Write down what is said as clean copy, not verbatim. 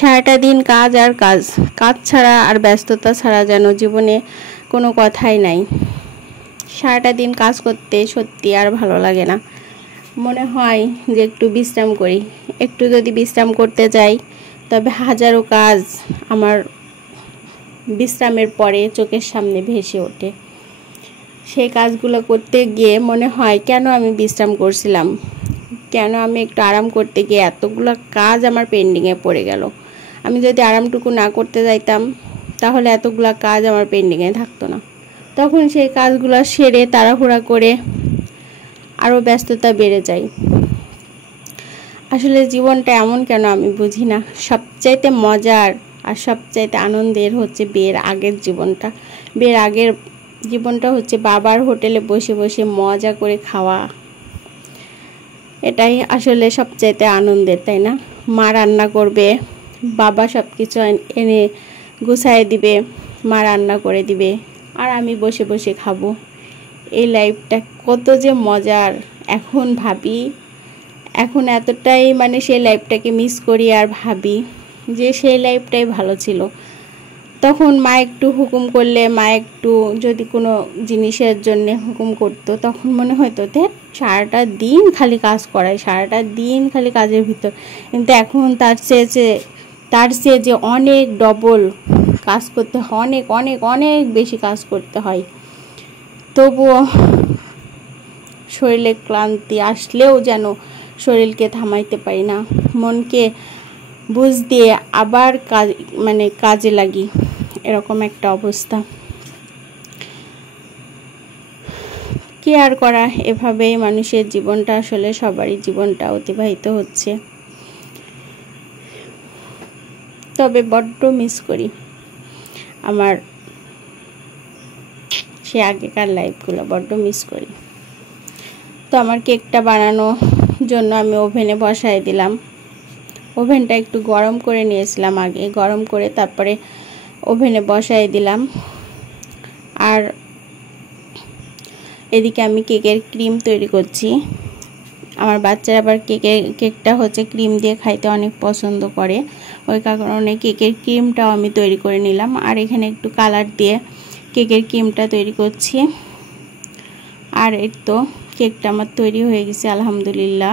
সারাটা দিন কাজ আর কাজ, কাজ ছাড়া আর ব্যস্ততা ছাড়া যেন জীবনে কোনো কথাই নাই। সারাটা দিন কাজ করতে সত্যি আর ভালো লাগে না, মনে হয় যে একটু বিশ্রাম করি। একটু যদি বিশ্রাম করতে যাই তবে হাজারো কাজ আমার বিশ্রামের পরে চোখের সামনে ভেসে ওঠে। সেই কাজগুলো করতে গিয়ে মনে হয় কেন আমি বিশ্রাম করছিলাম, কেন আমি একটু আরাম করতে গিয়ে এতগুলো কাজ আমার পেন্ডিংয়ে পড়ে গেল। আমি যদি আরামটুকু না করতে যাইতাম তাহলে এতগুলো কাজ আমার পেন্ডিংয়ে থাকতো না। তখন সেই কাজগুলো সেরে তাড়াহুড়া করে আরও ব্যস্ততা বেড়ে যায়। আসলে জীবনটা এমন কেন আমি বুঝি না। সবচাইতে মজার আর সবচাইতে আনন্দের হচ্ছে বিয়ের আগের জীবনটা। বিয়ের আগের জীবনটা হচ্ছে বাবার হোটেলে বসে বসে মজা করে খাওয়া। এটাই আসলে সবচাইতে আনন্দের, তাই না? মা রান্না করবে, বাবা সব কিছু এনে গুছায় দিবে, মা রান্না করে দিবে, আর আমি বসে বসে খাবো। এই লাইফটা কত যে মজার। এখন ভাবি, এখন এতটাই মানে সেই লাইফটাকে মিস করি আর ভাবি যে সেই লাইফটাই ভালো ছিল। তখন মা একটু হুকুম করলে, মা একটু যদি কোনো জিনিসের জন্য হুকুম করতো, তখন মনে হতো যে সারাটা দিন খালি কাজ করায়, সারাটা দিন খালি কাজের ভিতর। কিন্তু এখন তার চেয়ে যে অনেক ডবল কাজ করতে হয়, অনেক অনেক অনেক বেশি কাজ করতে হয়। তবুও শরীরে ক্লান্তি আসলেও যেন শরীরকে থামাইতে পারি না, মনকে বুঝ দিয়ে আবার কাজে লাগি, এরকম একটা অবস্থা। কি আর করা, এভাবেই মানুষের জীবনটা, আসলে সবারই জীবনটা অতিবাহিত হচ্ছে। তবে বড্ড মিস করি আমার সে আগেকার লাইফগুলো, বড্ড মিস করি। তো আমার কেকটা বানানোর জন্য আমি ওভেনে বসায় দিলাম। ওভেনটা একটু গরম করে নিয়েছিলাম আগে, গরম করে তারপরে ওভেনে বসায় দিলাম। আর এদিকে আমি কেকের ক্রিম তৈরি করছি। আমার বাচ্চারা আবার কেকটা হচ্ছে ক্রিম দিয়ে খাইতে অনেক পছন্দ করে, ওই কারণে কেকের ক্রিমটাও আমি তৈরি করে নিলাম। আর এখানে একটু কালার দিয়ে কেকের ক্রিমটা তৈরি করছি। আর এই তো কেকটা আমার তৈরি হয়ে গেছে আলহামদুলিল্লাহ।